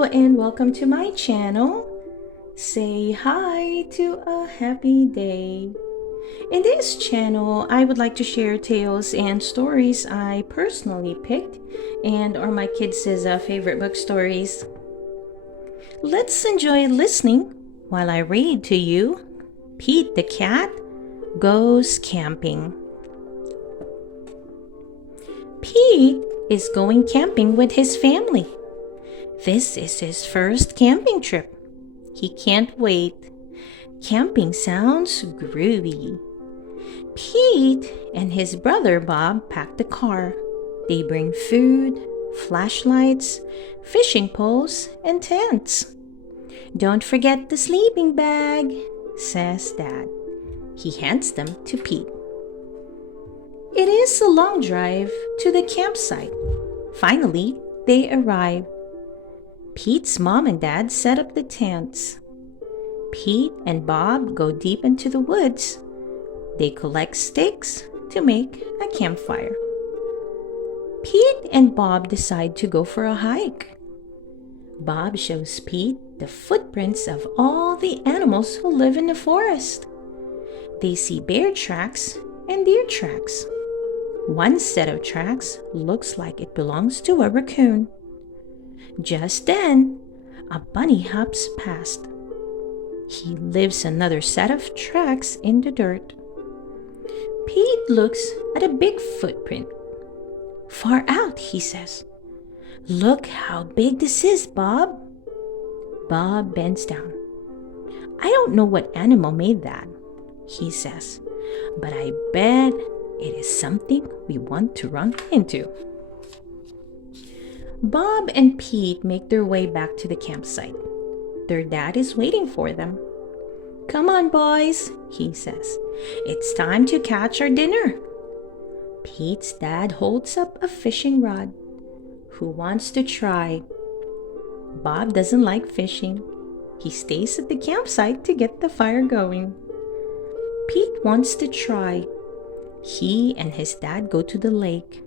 Hello and welcome to my channel. Say hi to a happy day. In this channel, I would like to share tales and stories I personally picked and are my kids' favorite book stories. Let's enjoy listening while I read to you Pete the Cat Goes Camping. Pete is going camping with his family. This is his first camping trip. He can't wait. Camping sounds groovy. Pete and his brother Bob pack the car. They bring food, flashlights, fishing poles, and tents. Don't forget the sleeping bag, says Dad. He hands them to Pete. It is a long drive to the campsite. Finally, they arrive. Pete's mom and dad set up the tents. Pete and Bob go deep into the woods. They collect sticks to make a campfire. Pete and Bob decide to go for a hike. Bob shows Pete the footprints of all the animals who live in the forest. They see bear tracks and deer tracks. One set of tracks looks like it belongs to a raccoon. Just then, a bunny hops past. He leaves another set of tracks in the dirt. Pete looks at a big footprint. Far out, he says. Look how big this is, Bob. Bob bends down. I don't know what animal made that, he says, but I bet it is something we want to run into. Bob and Pete make their way back to the campsite. Their dad is waiting for them. Come on, boys, he says. It's time to catch our dinner. Pete's dad holds up a fishing rod. Who wants to try? Bob doesn't like fishing. He stays at the campsite to get the fire going. Pete wants to try. He and his dad go to the lake.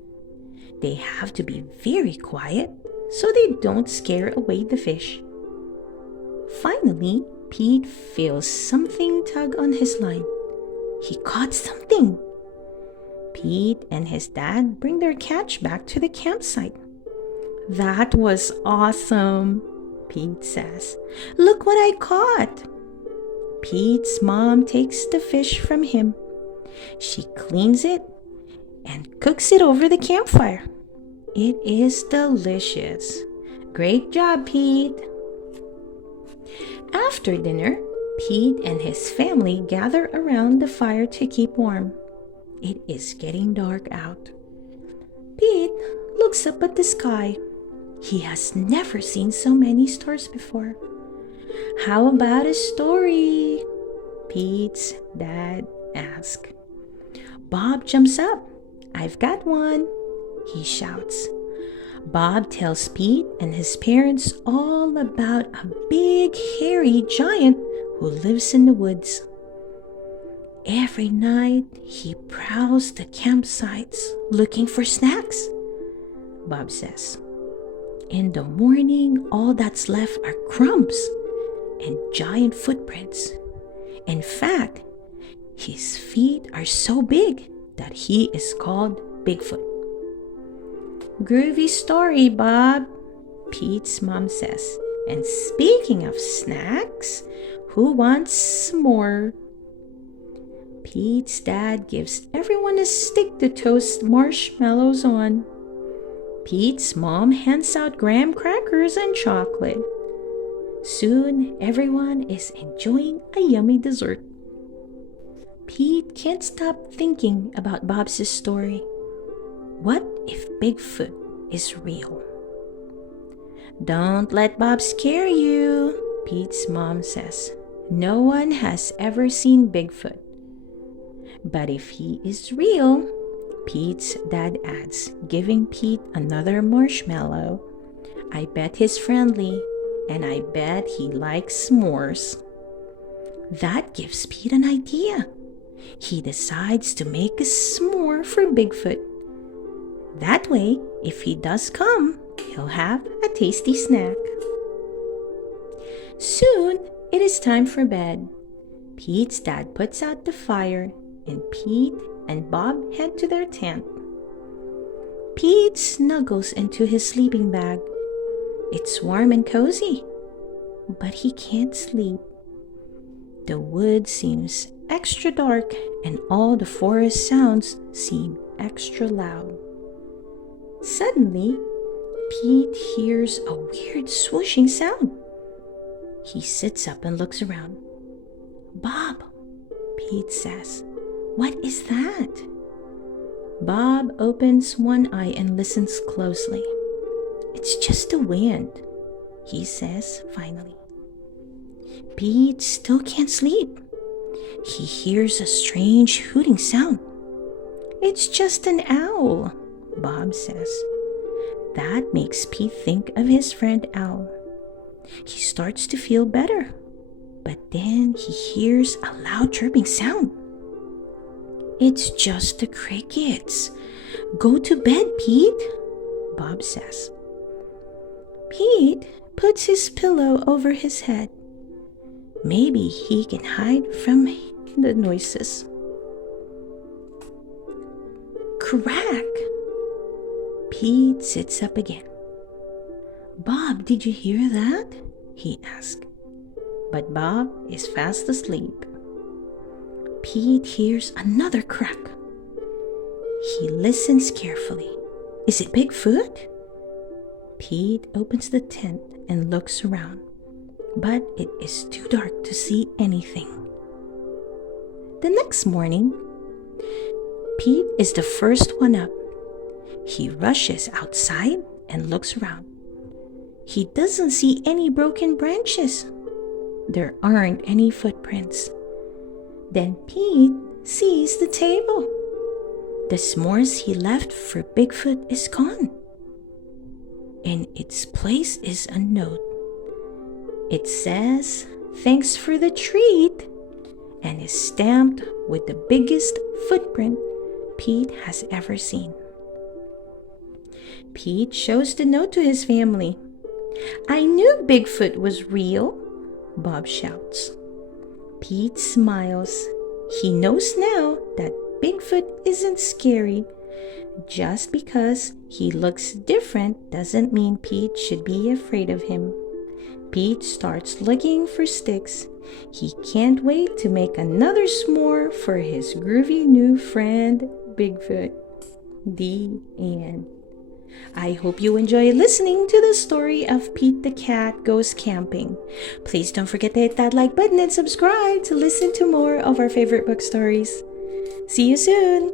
They have to be very quiet so they don't scare away the fish. Finally, Pete feels something tug on his line. He caught something. Pete and his dad bring their catch back to the campsite. That was awesome, Pete says. Look what I caught. Pete's mom takes the fish from him. She cleans it and cooks it over the campfire. It is delicious. Great job, Pete. After dinner, Pete and his family gather around the fire to keep warm. It is getting dark out. Pete looks up at the sky. He has never seen so many stars before. How about a story? Pete's dad asks. Bob jumps up. I've got one, he shouts. Bob tells Pete and his parents all about a big, hairy giant who lives in the woods. Every night, he prowls the campsites looking for snacks, Bob says. In the morning, all that's left are crumbs and giant footprints. In fact, his feet are so big that he is called Bigfoot. Groovy story, Bob, Pete's mom says. And speaking of snacks, who wants more? Pete's dad gives everyone a stick to toast marshmallows on. Pete's mom hands out graham crackers and chocolate. Soon, everyone is enjoying a yummy dessert. Pete can't stop thinking about Bob's story. What if Bigfoot is real? Don't let Bob scare you, Pete's mom says. No one has ever seen Bigfoot. But if he is real, Pete's dad adds, giving Pete another marshmallow. I bet he's friendly, and I bet he likes s'mores. That gives Pete an idea. He decides to make a s'more for Bigfoot. That way, if he does come, he'll have a tasty snack. Soon, it is time for bed. Pete's dad puts out the fire, and Pete and Bob head to their tent. Pete snuggles into his sleeping bag. It's warm and cozy, but he can't sleep. The wood seems extra dark, and all the forest sounds seem extra loud. Suddenly, Pete hears a weird swooshing sound. He sits up and looks around. "Bob," Pete says, "what is that?" Bob opens one eye and listens closely. "It's just the wind," he says finally. Pete still can't sleep. He hears a strange hooting sound. "It's just an owl," Bob says. That makes Pete think of his friend Owl. He starts to feel better, but then he hears a loud chirping sound. "It's just the crickets. Go to bed, Pete," Bob says. Pete puts his pillow over his head. Maybe he can hide from the noises. Crack! Pete sits up again. "Bob, did you hear that?" he asks. But Bob is fast asleep. Pete hears another crack. He listens carefully. Is it Bigfoot? Pete opens the tent and looks around, but it is too dark to see anything. The next morning, Pete is the first one up. He rushes outside and looks around. He doesn't see any broken branches. There aren't any footprints. Then Pete sees the table. The s'mores he left for Bigfoot is gone. In its place is a note. It says, "Thanks for the treat," and is stamped with the biggest footprint Pete has ever seen. Pete shows the note to his family. "I knew Bigfoot was real," Bob shouts. Pete smiles. He knows now that Bigfoot isn't scary. Just because he looks different doesn't mean Pete should be afraid of him. Pete starts looking for sticks. He can't wait to make another s'more for his groovy new friend, Bigfoot. The end. I hope you enjoy listening to the story of Pete the Cat Goes Camping. Please don't forget to hit that like button and subscribe to listen to more of our favorite book stories. See you soon!